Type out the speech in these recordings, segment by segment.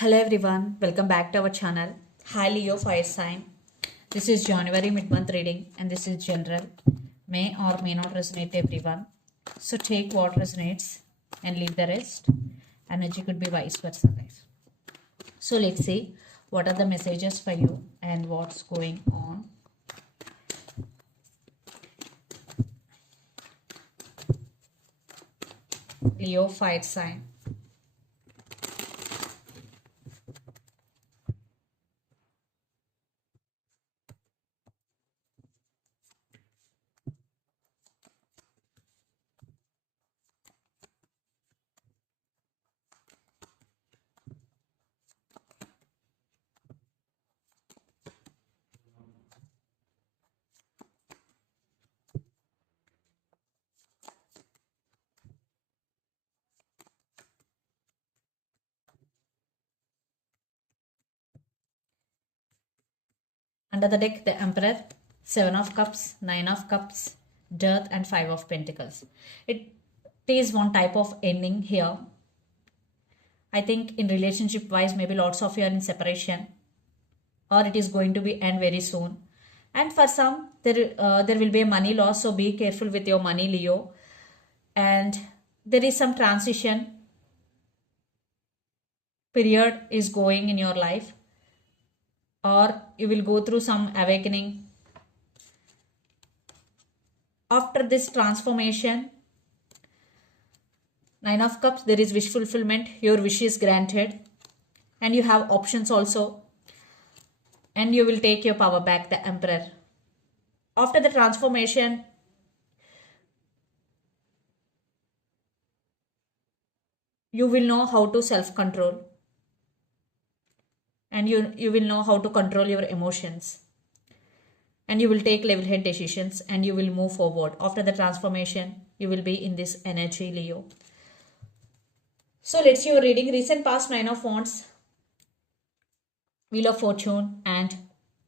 Hello everyone, welcome back to our channel. Hi Leo Fire Sign. This is January mid-month reading and this is general. May or may not resonate everyone. So take what resonates and leave the rest. Energy could be vice versa, guys. So let's see what are the messages for you and what's going on. Leo Fire Sign. Under the deck, the Emperor, 7 of Cups, 9 of Cups, Death and 5 of Pentacles. It is one type of ending here. I think in relationship wise, maybe lots of you are in separation or it is going to be end very soon. And for some, there will be a money loss. So be careful with your money, Leo. And there is some transition period is going in your life, or you will go through some awakening. After this transformation, 9 of Cups, there is wish fulfillment. Your wish is granted and you have options also. And you will take your power back, the Emperor. After the transformation, you will know how to self-control. And you will know how to control your emotions. And you will take level-head decisions and you will move forward. After the transformation, you will be in this energy, Leo. So let's see your reading. Recent past, 9 of Wands, Wheel of Fortune and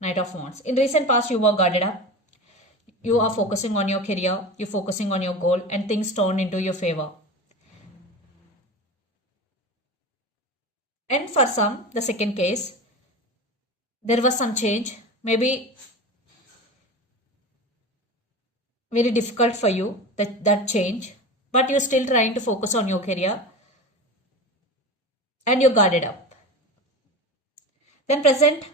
Knight of Wands. In recent past, you were guarded up. You are focusing on your career. You're focusing on your goal and things turn into your favor. And for some, the second case, there was some change. Maybe very difficult for you, that change. But you're still trying to focus on your career. And you're guarded up. Then present,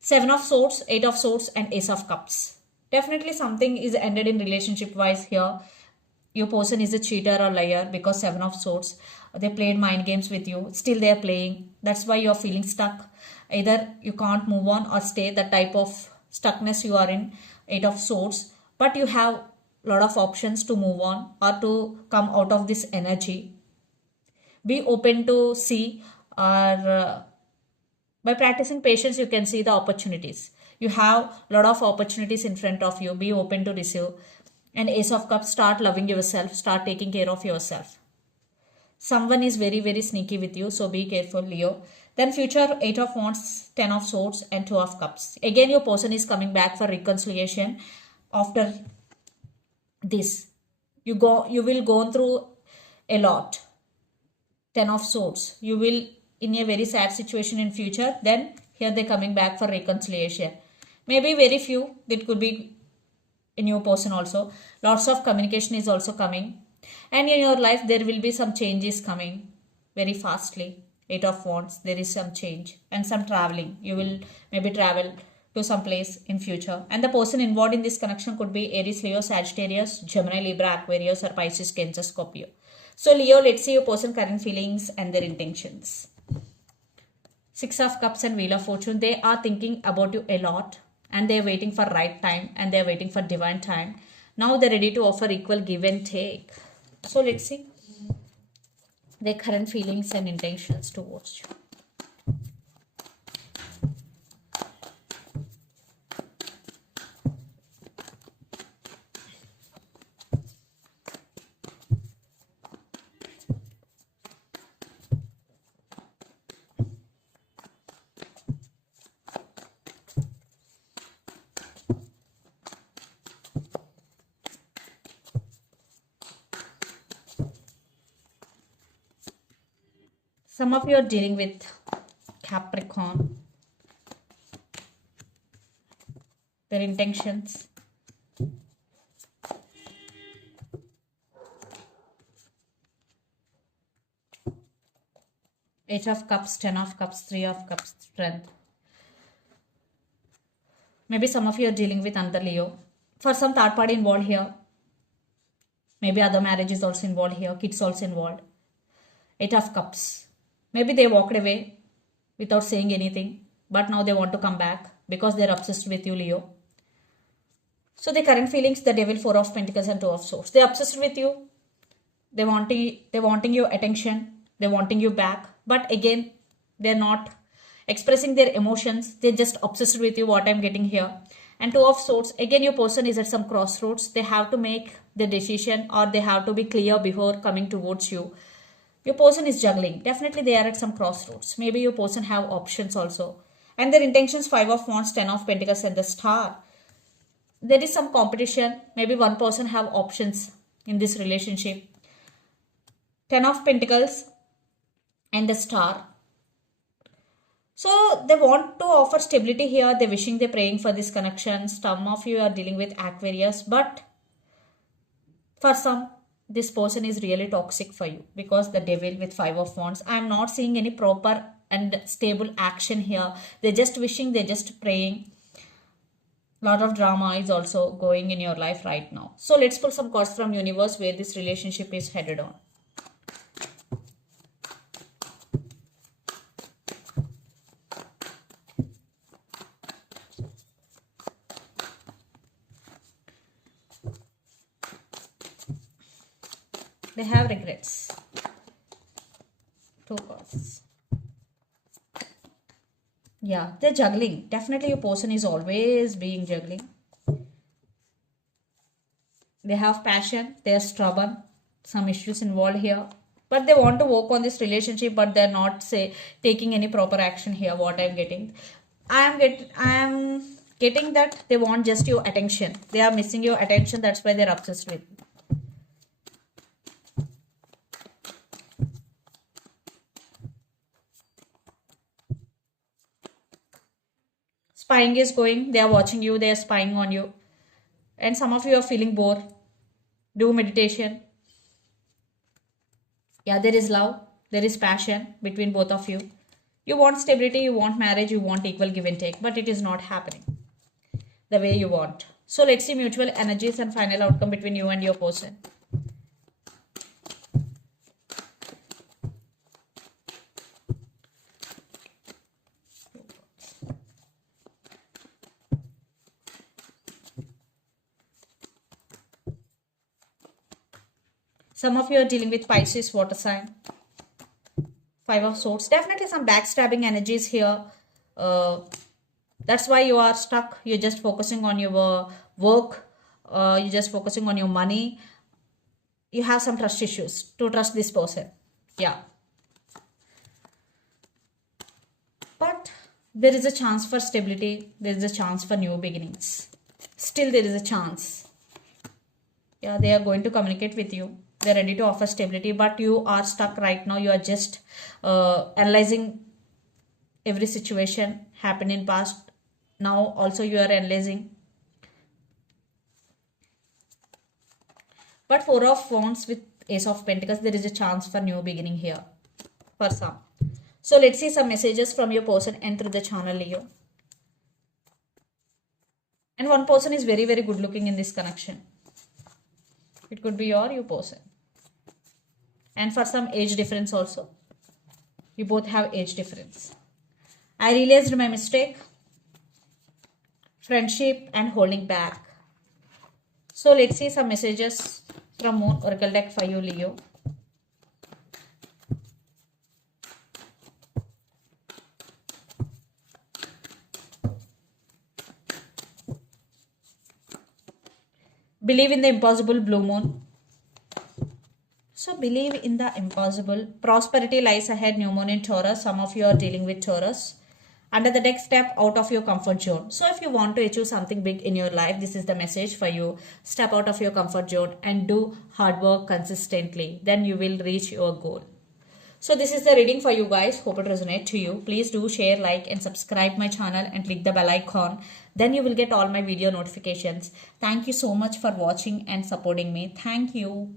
7 of Swords, 8 of Swords and Ace of Cups. Definitely something is ended in relationship wise here. Your person is a cheater or liar because 7 of Swords. They played mind games with you. Still they are playing. That's why you're feeling stuck. Either you can't move on or stay, the type of stuckness you are in, 8 of Swords. But you have a lot of options to move on or to come out of this energy. Be open to see, or by practicing patience, you can see the opportunities. You have a lot of opportunities in front of you. Be open to receive. And Ace of Cups, start loving yourself. Start taking care of yourself. Someone is very, very sneaky with you. So be careful, Leo. Then future, 8 of Wands, 10 of Swords and 2 of Cups. Again, your person is coming back for reconciliation after this. You will go through a lot. 10 of Swords. You will in a very sad situation in future. Then here they coming back for reconciliation. Maybe very few. That could be a new person also. Lots of communication is also coming. And in your life there will be some changes coming very fastly. 8 of Wands. There is some change and some traveling. You will maybe travel to some place in future. And the person involved in this connection could be Aries, Leo, Sagittarius, Gemini, Libra, Aquarius or Pisces, Cancer, Scorpio. So Leo, let's see your person current feelings and their intentions. 6 of Cups and Wheel of Fortune. They are thinking about you a lot and they are waiting for right time and they are waiting for divine time. Now they're ready to offer equal give and take. So let's see their current feelings and intentions towards you. Some of you are dealing with Capricorn, their intentions. Eight of Cups, Ten of Cups, Three of Cups, Strength. Maybe some of you are dealing with another Leo. For some third party involved here. Maybe other marriage is also involved here. Kids also involved. Eight of Cups. Maybe they walked away without saying anything. But now they want to come back because they're obsessed with you, Leo. So the current feelings, the Devil, Four of Pentacles and Two of Swords. They're obsessed with you. They're wanting your attention. They're wanting you back. But again, they're not expressing their emotions. They're just obsessed with you, what I'm getting here. And Two of Swords, again your person is at some crossroads. They have to make the decision or they have to be clear before coming towards you. Your person is juggling. Definitely they are at some crossroads. Maybe your person have options also. And their intentions, Five of Wands, Ten of Pentacles and the Star. There is some competition. Maybe one person have options in this relationship. Ten of Pentacles and the Star. So they want to offer stability here. They're wishing, they're praying for this connection. Some of you are dealing with Aquarius, but for some, this person is really toxic for you because the Devil with Five of Wands. I'm not seeing any proper and stable action here. They're just wishing, they're just praying. Lot of drama is also going in your life right now. So let's pull some cards from universe where this relationship is headed on. They have regrets. Two cards. Yeah, they're juggling. Definitely your person is always being juggling. They have passion. They're stubborn. Some issues involved here. But they want to work on this relationship, but they're not taking any proper action here. What I'm getting. I am getting that they want just your attention. They are missing your attention. That's why they're obsessed with you. Spying is going. They are watching you. They are spying on you. And some of you are feeling bored. Do meditation. Yeah, there is love. There is passion between both of you. You want stability. You want marriage. You want equal give and take. But it is not happening the way you want. So let's see mutual energies and final outcome between you and your person. Some of you are dealing with Pisces, water sign. Five of Swords. Definitely some backstabbing energies here. That's why you are stuck. You're just focusing on your work. You're just focusing on your money. You have some trust issues to trust this person. Yeah. But there is a chance for stability. There is a chance for new beginnings. Still there is a chance. Yeah, they are going to communicate with you. They're ready to offer stability, but you are stuck right now. You are just analyzing every situation happened in past. Now also you are analyzing. But Four of Wands with Ace of Pentacles, there is a chance for new beginning here for some. So let's see some messages from your person and through the channel, Leo. And one person is very, very good looking in this connection. It could be your person. And for some age difference also. You both have age difference. I realized my mistake. Friendship and holding back. So let's see some messages from Moon Oracle deck for you, Leo. Believe in the impossible, Blue Moon. So believe in the impossible. Prosperity lies ahead, New Moon in Taurus. Some of you are dealing with Taurus. Under the deck, step out of your comfort zone. So if you want to achieve something big in your life, this is the message for you. Step out of your comfort zone and do hard work consistently. Then you will reach your goal. So this is the reading for you guys. Hope it resonates to you. Please do share, like and subscribe my channel and click the bell icon. Then you will get all my video notifications. Thank you so much for watching and supporting me. Thank you.